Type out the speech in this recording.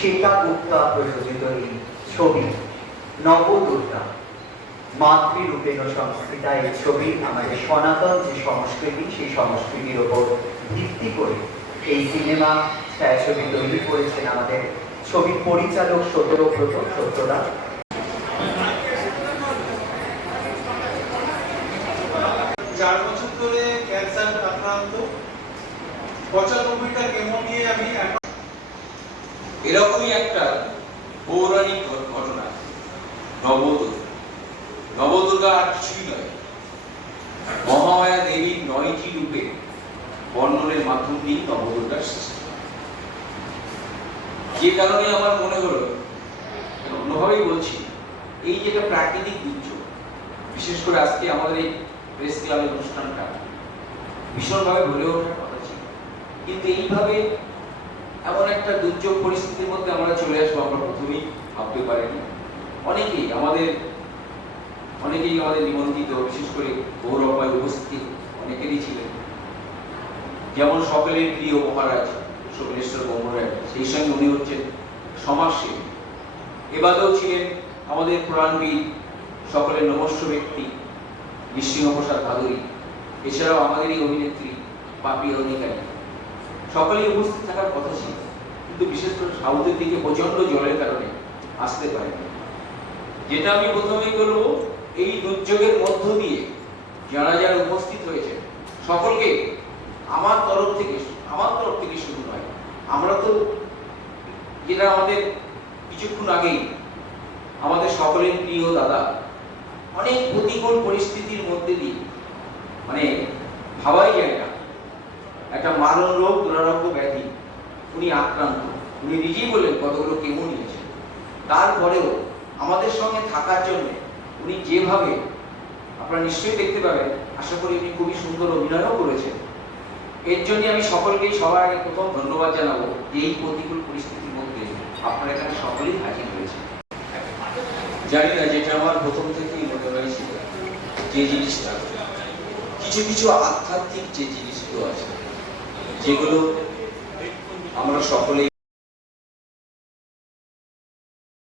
সীতা গুপ্তা প্রযোজিত এই ছবি, নবদুর্গা। মাতৃরূপেণ সংস্কৃতা এই ছবি আমাদের সনাতন যে সংস্কৃতি, সেই সংস্কৃতির ওপর ভিত্তি করে এই সিনেমা ছায়াছবি তৈরি করেছেন আমাদের ছবি পরিচালক সত্যব্রত সত্যদা। চার বছর ধরে ক্যান্সার আক্রান্ত। পঁচানব্বইটা কেমো নিয়ে আমি এরকমই একটা পৌরাণিক ঘটনা। নবদুর্গা। নবদুর্গা আর কিছুই নয়। মহামায়া দেবীর নয়টি রূপে বর্ণনের মাধ্যম দিয়ে নবদুর্গার সৃষ্টি। যে কারণে আমার মনে হলো অন্যভাবেই বলছি, এই যে একটা প্রাকৃতিক দুর্যোগ, বিশেষ করে আজকে আমাদের এই প্রেস ক্লাবের অনুষ্ঠানটা, ভীষণভাবে ভরে ওঠার কথা ছিল। কিন্তু এইভাবে এমন একটা দুর্যোগ পরিস্থিতির মধ্যে আমরা চলে আসব, আমরা প্রথমেই ভাবতে পারিনি। অনেকেই আমাদের অনেকেই আমাদের নিমন্ত্রিত বিশেষ করে গৌরব ভাই উপস্থিত অনেকেরই ছিলেন। যেমন সকলের প্রিয় মহারাজ শুভনেশ্বর গঙ্গরায় সেই সঙ্গে উনি হচ্ছেন সমাজসেবী। এবারেও ছিলেন আমাদের প্রাণবীর, সকলের নমস্য ব্যক্তি নৃসিংহপ্রসাদ ভাদুরী। এছাড়াও আমাদেরই অভিনেত্রী পাপি অধিকারী। সকলেই উপস্থিত থাকার কথা ছিল, কিন্তু বিশেষ করে সাউথের দিকে প্রচণ্ড জলের কারণে আসতে পারেনি। যেটা আমি প্রথমেই বলব এই দুর্যোগের মধ্য দিয়ে যারা যারা উপস্থিত হয়েছে সকলকে আমার তরফ থেকে, আমার তরফ থেকে শুরু নয়, আমরা তো যেটা আমাদের কিছুক্ষণ আগেই আমাদের সকলের প্রিয় দাদা, অনেক প্রতিকূল পরিস্থিতির মধ্যে দিয়ে মানে ভাবাই যায় না। একটা মারণ রোগ, দুরারোগ্য ব্যাধি। উনি আক্রান্ত। উনি নিজেই বললেন, কতগুলো কেমন নিয়েছেন তারপরেও আমাদের সঙ্গে থাকার জন্য উনি যেভাবে, আপনারা নিশ্চয়ই দেখতে পাবেন, আশা করি উনি খুবই সুন্দর অভিনয়ও করেছেন। এর জন্য আমি সকলকেই সবার আগে প্রথম ধন্যবাদ জানাব যে এই প্রতিকূল পরিস্থিতির মধ্যে আপনারা এখানে সকলেই হাজির হয়েছেন। জানি না, যেটা আমার প্রথম থেকেই মনে হয়েছিল, যে জিনিসটা। কিছু কিছু আধ্যাত্মিক যে জিনিসগুলো আছে যেগুলো আমরা সকলেই